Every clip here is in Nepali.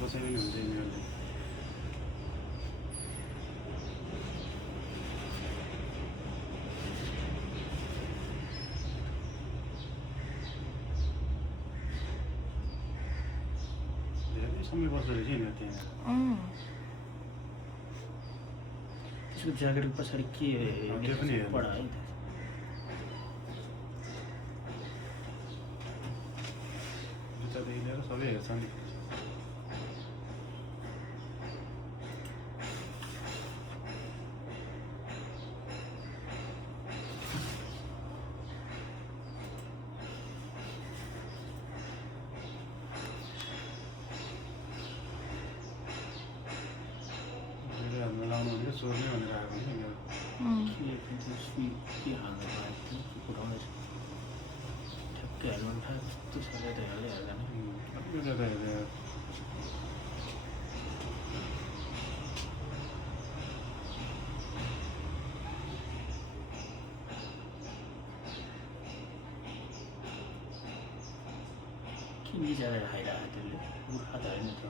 कसैले नि हुन्छ यिनीहरूले धेरै समय बस्दो रहेछ यिनीहरू त्यहाँ त्यसको ज्याकेटको पछाडि के त्यो पनि हेर्नु। पढा है जुत्तादेखि लिएर सबै हेर्छ नि धेरै हातमा लाउनु भनेको चोर्ने भनेर आएको नि यिनीहरू के हाल्नु पाएको थियो के कुराउँदैछ ठ्याक्कै हेर्नु थाहा त्यो सबै त हेर्दै हेर्दैन अलिकति त हेरेर के मिसाएर खाइरहेको त्यसले मूर्खा त होइन त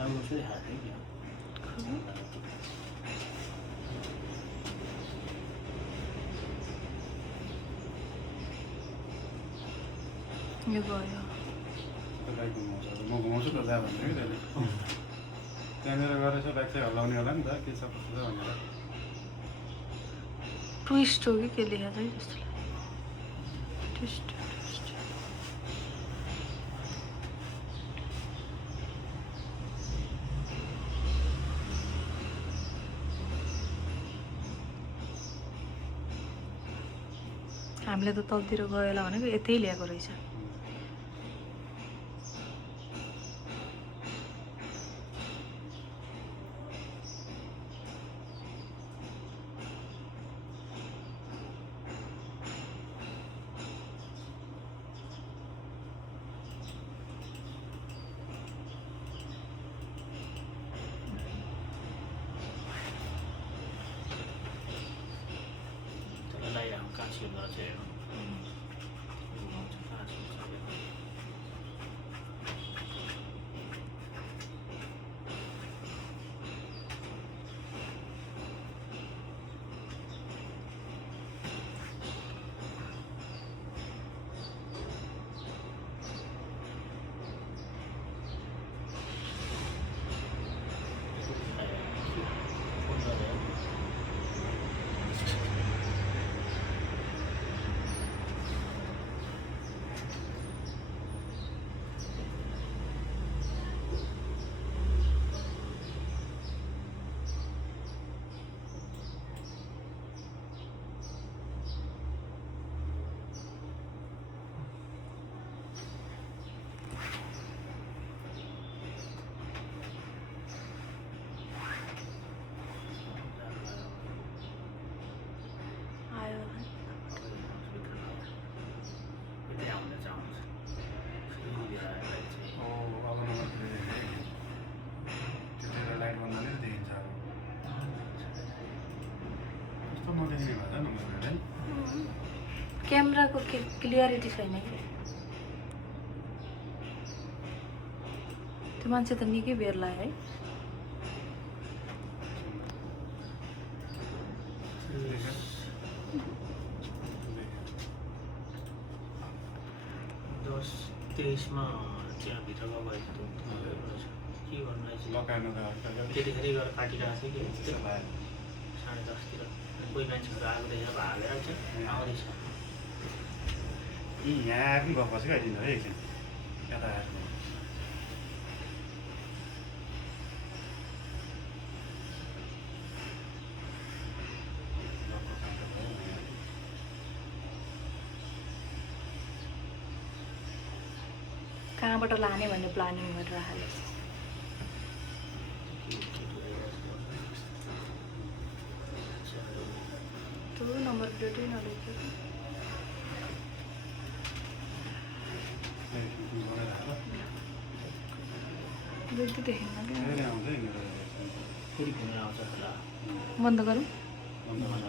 अब उसै खाएको क्या यो गयो बाइक घुमाउँछ अब म घुमाउँछु त जा भनेर कि त्यसले त्यहाँनिर गएर यसो बाइक चाहिँ हल्लाउने होला नि त के छ कस्तो छ भनेर ट्विस्ट हो कि के लेखेको छ कि जस्तो लाग्यो ट्विस्ट ट्विस्ट हामीले त तलतिर गयो होला भनेको यतै ल्याएको रहेछ त्यसलाई लगाइरहेको काँची चाहिँ घुमाउँछ काँची आयो यतै आउँदा चाहिँ आउँछ फेरि आएर चाहिँ ओ अब नम्बर त्यतिखेर लाइट बन्द गरेर देखिन्छ अब कस्तो नदेखिने भएछ नम्बर है क्यामेराको क्लियरिटी छैन कि त्यो मान्छे त निकै बेर लाग्यो है दस 23मा त्यहाँभित्रको भएको के गर्नु रहेछ लगाएन त त्यतिखेरै गएर काटिरहेको थियो कि त्यस्तो भयो 10:30तिर कोही मान्छेहरू आएको देखेर भागेर चाहिँ आउँदैछ यी यहाँ आएर पनि गएको छ क्या दिनु है एकछिन यता आएर कहाँबाट लाने भन्ने प्लानिङ गरेर हालेको त्यो नम्बर प्लेटै नलेखेको देख्दै देखेन क्या फेरि आउँछ यिनीहरू फेरि घुमेर आउँछ होला बन्द गरौँ बन्द